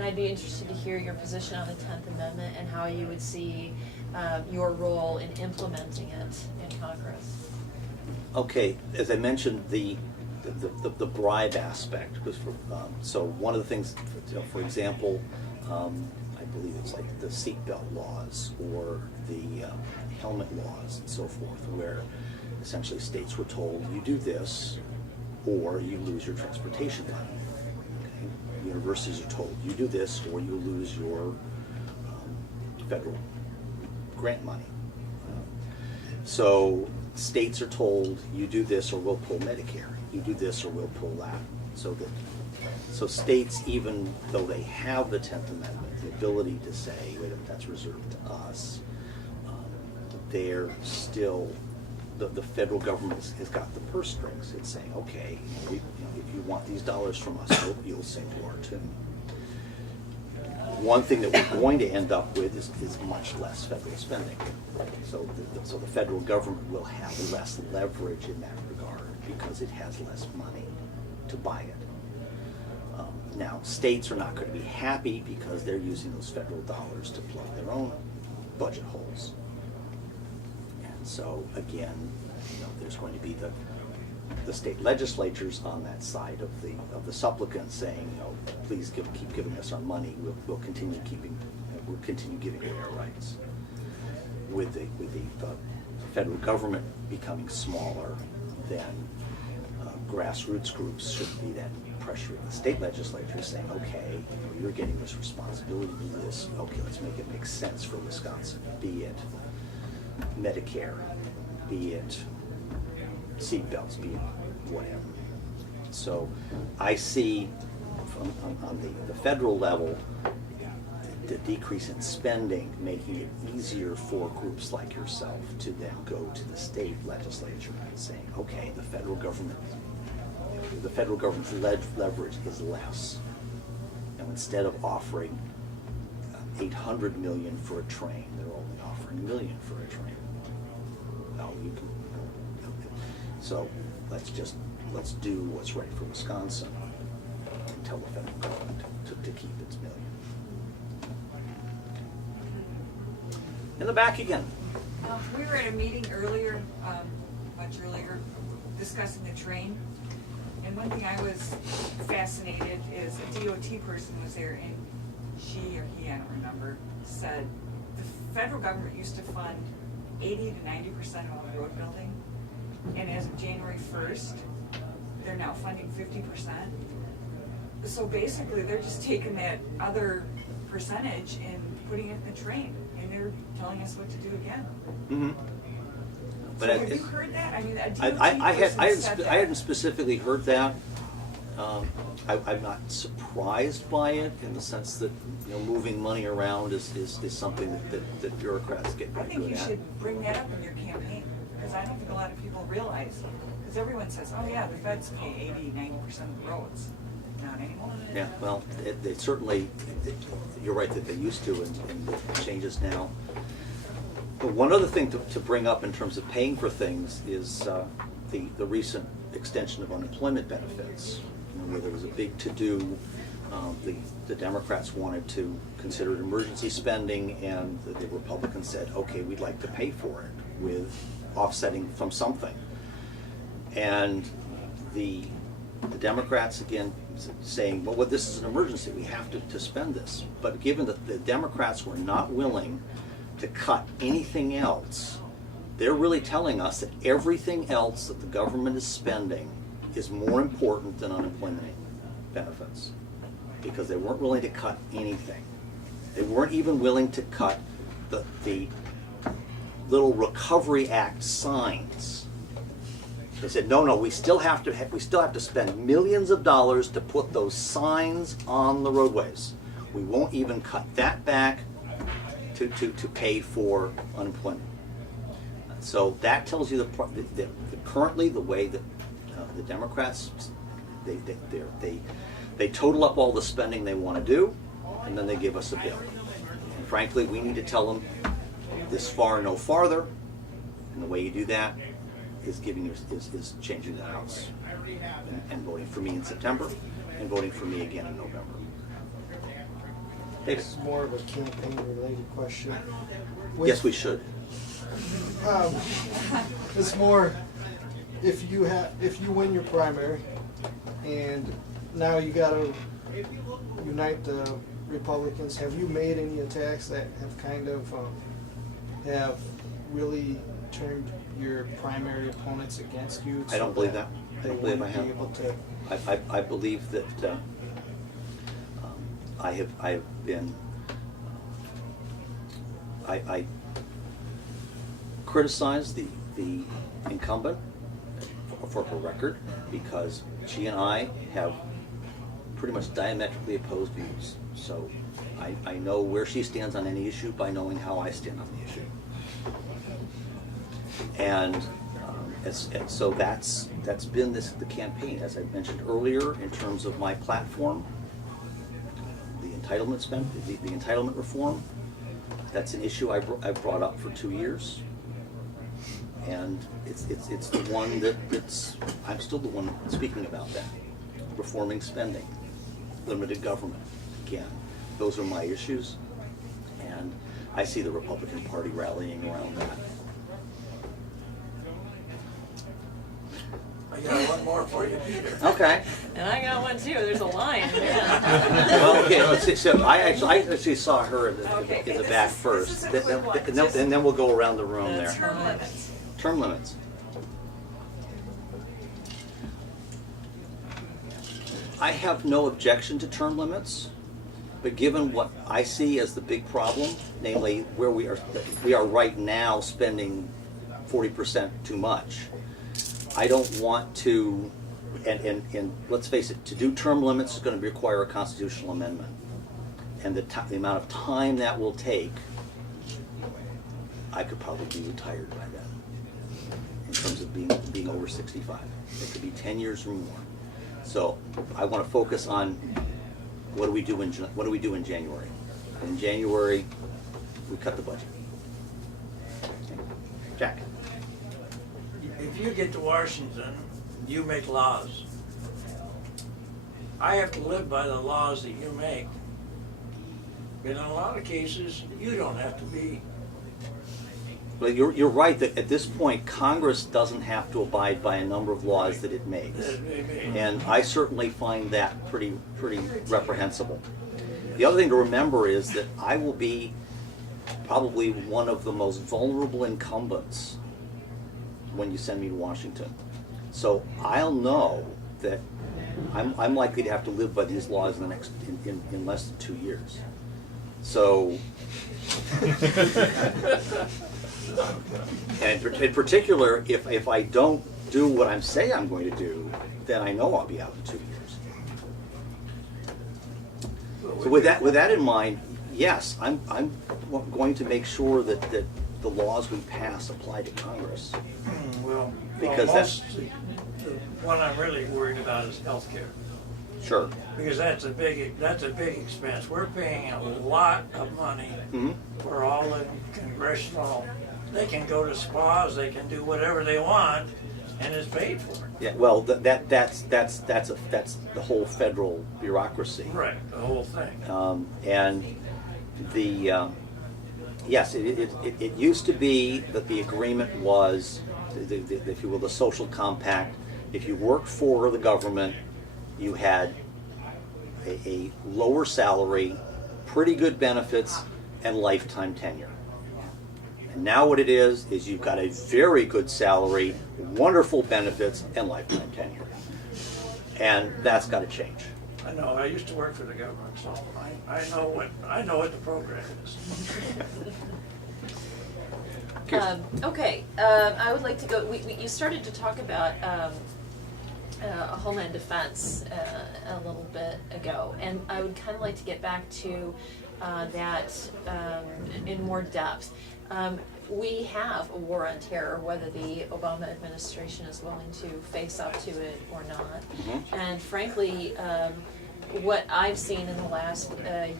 and I'd be interested to hear your position on the 10th Amendment and how you would see your role in implementing it in Congress. Okay, as I mentioned, the bribe aspect was so one of the things, for example, I believe it's like the seatbelt laws or the helmet laws and so forth, where essentially states were told, you do this or you lose your transportation money. Okay? Universities are told, you do this or you lose your federal grant money. So states are told, you do this or we'll pull Medicare. You do this or we'll pull that. So states, even though they have the 10th Amendment, the ability to say, wait a minute, that's reserved to us, they're still, the federal government has got the purse strings. It's saying, okay, if you want these dollars from us, you'll sing to our tune. One thing that we're going to end up with is much less federal spending. So the federal government will have less leverage in that regard because it has less money to buy it. Now, states are not going to be happy because they're using those federal dollars to plug their own budget holes. And so, again, there's going to be the state legislatures on that side of the supplicant saying, please keep giving us our money. We'll continue giving away our rights. With the federal government becoming smaller, then grassroots groups should be then pressuring the state legislatures saying, okay, you're getting this responsibility to do this. Okay, let's make it make sense for Wisconsin. Be it Medicare, be it seatbelts, be it whatever. So I see on the federal level the decrease in spending making it easier for groups like yourself to then go to the state legislature and saying, okay, the federal government's leverage is less. And instead of offering $800 million for a train, they're only offering $1 million for a train. Well, so let's do what's right for Wisconsin and tell the federal government to keep its $1 million. In the back again. We were at a meeting earlier, much earlier, discussing the train. And one thing I was fascinated is a DOT person was there, and she or he, I don't remember, said the federal government used to fund 80 to 90% of all the road building, and as of January 1st, they're now funding 50%. So basically, they're just taking that other percentage and putting it in the train, and they're telling us what to do again. Mm-hmm. But so have you heard that? I mean, I hadn't specifically heard that. I'm not surprised by it in the sense that moving money around is something that bureaucrats get very good at. I think you should bring that up in your campaign, because I don't think a lot of people realize. Because everyone says, oh yeah, the feds pay 80-90% of the roads. Not anymore. Yeah, well, it certainly, you're right that they used to, and it changes now. But one other thing to bring up in terms of paying for things is the recent extension of unemployment benefits, where there was a big to-do. The Democrats wanted to consider it emergency spending, and the Republicans said, okay, we'd like to pay for it with offsetting from something. And the Democrats, again, saying, well, this is an emergency, we have to spend this. But given that the Democrats were not willing to cut anything else, they're really telling us that everything else that the government is spending is more important than unemployment benefits, because they weren't willing to cut anything. They weren't even willing to cut the little Recovery Act signs. They said, no, we still have to spend millions of dollars to put those signs on the roadways. We won't even cut that back to pay for unemployment. So that tells you that currently the way that the Democrats, they total up all the spending they want to do, and then they give us a bill. And frankly, we need to tell them this far, no farther. And the way you do that is is changing the House and voting for me in September and voting for me again in November. David. This is more of a campaign-related question. Yes, we should. It's more, if you win your primary, and now you gotta unite the Republicans, have you made any attacks that have kind of, have really turned your primary opponents against you? I don't believe that. I don't believe I have. They wouldn't be able to. I believe that I have been. I criticize the incumbent for her record because she and I have pretty much diametrically opposed views. So I know where she stands on any issue by knowing how I stand on the issue. And so that's been the campaign, as I mentioned earlier, in terms of my platform, the entitlement reform. That's an issue I've brought up for 2 years, and it's the one that's I'm still the one speaking about that. Reforming spending, limited government. Again, those are my issues, and I see the Republican Party rallying around that. I got one more for you, Peter. Okay. And I got one too, there's a lion. Well, okay, let's see. So I actually saw her in Okay, the this back is first. a quick one. And then we'll go around the room there. Term limits. Term limits. I have no objection to term limits, but given what I see as the big problem, namely where we are right now spending 40% too much, I don't want to, and let's face it, to do term limits is going to require a constitutional amendment. And the amount of time that will take, I could probably be retired by then, in terms of being over 65. It could be 10 years or more. So I want to focus on what do we do in January. In January, we cut the budget. Jack. If you get to Washington, you make laws. I have to live by the laws that you make. But in a lot of cases, you don't have to be. Well, you're right that at this point, Congress doesn't have to abide by a number of laws that it makes. And I certainly find that pretty reprehensible. The other thing to remember is that I will be probably one of the most vulnerable incumbents when you send me to Washington. So I'll know that I'm likely to have to live by these laws in less than 2 years. So, and in particular, if I don't do what I'm saying I'm going to do, then I know I'll be out in 2 years. So with that in mind, yes, I'm going to make sure that the laws we pass apply to Congress. Well, Because the one I'm really worried about is healthcare. Sure. Because that's a big expense. We're paying a lot of money Mm-hmm. for all the congressional. They can go to spas, they can do whatever they want, and it's paid for. Yeah. Well, that's the whole federal bureaucracy. Right, the whole thing. And the yes, it used to be that the agreement was, if you will, the social compact. If you worked for the government, you had a lower salary, pretty good benefits, and lifetime tenure. And now what it is you've got a very good salary, wonderful benefits, and lifetime tenure. And that's got to change. I know, I used to work for the government, so I know what the program is. Okay, I would like to go, you started to talk about Homeland Defense a little bit ago, and I would kind of like to get back to that in more depth. We have a war on terror, whether the Obama administration is willing to face up to it or not. Mm-hmm. And frankly, what I've seen in the last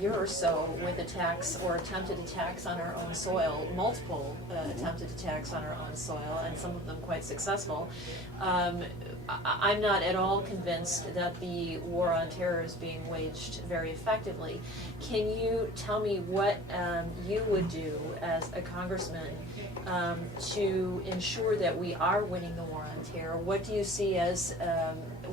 year or so with attacks or attempted attacks on our own soil, multiple attempted attacks on our own soil, and some of them quite successful, I'm not at all convinced that the war on terror is being waged very effectively. Can you tell me what you would do as a congressman to ensure that we are winning the war on terror? What do you see as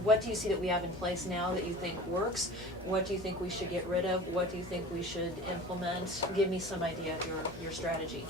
what do you see that we have in place now that you think works? What do you think we should get rid of? What do you think we should implement? Give me some idea of your strategy.